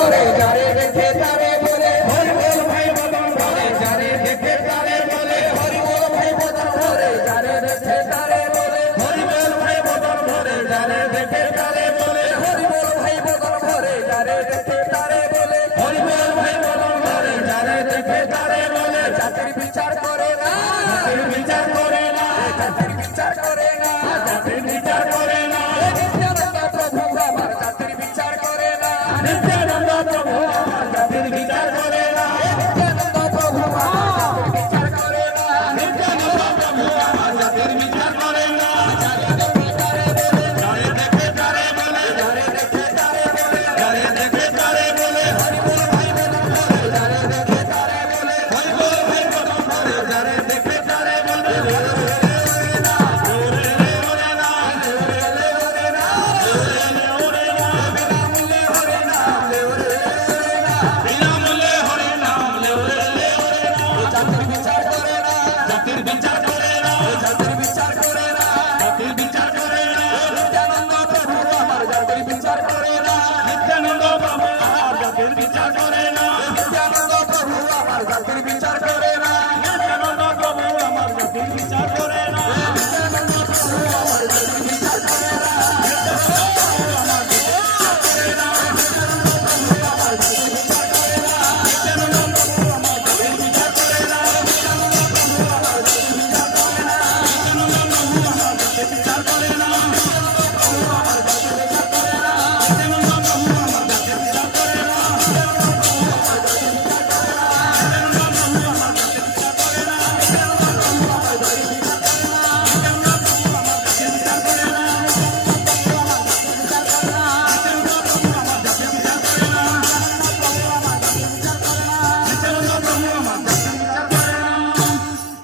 ভরে যারে দেখে তারে বলে হরি বল ভাই বদন ভরে যারে দেখে তারে বলে হরি বল ভাই বদন ভরে যারে দেখে তারে বলে হরি বল ভাই বদন ভরে যারে দেখে তারে বলে হরি বল ভাই বদন ভরে যারে দেখে তারে বলে হরি বল ভাই বদন ভরে যারে দেখে তারে বলে জাতির বিচার করে না জাতির বিচার করে না জাতির বিচার করে না জাতির বিচার করে না নিত্যানন্দ প্রভু আমার জাতির বিচার করে না নিত্যানন্দ প্রভু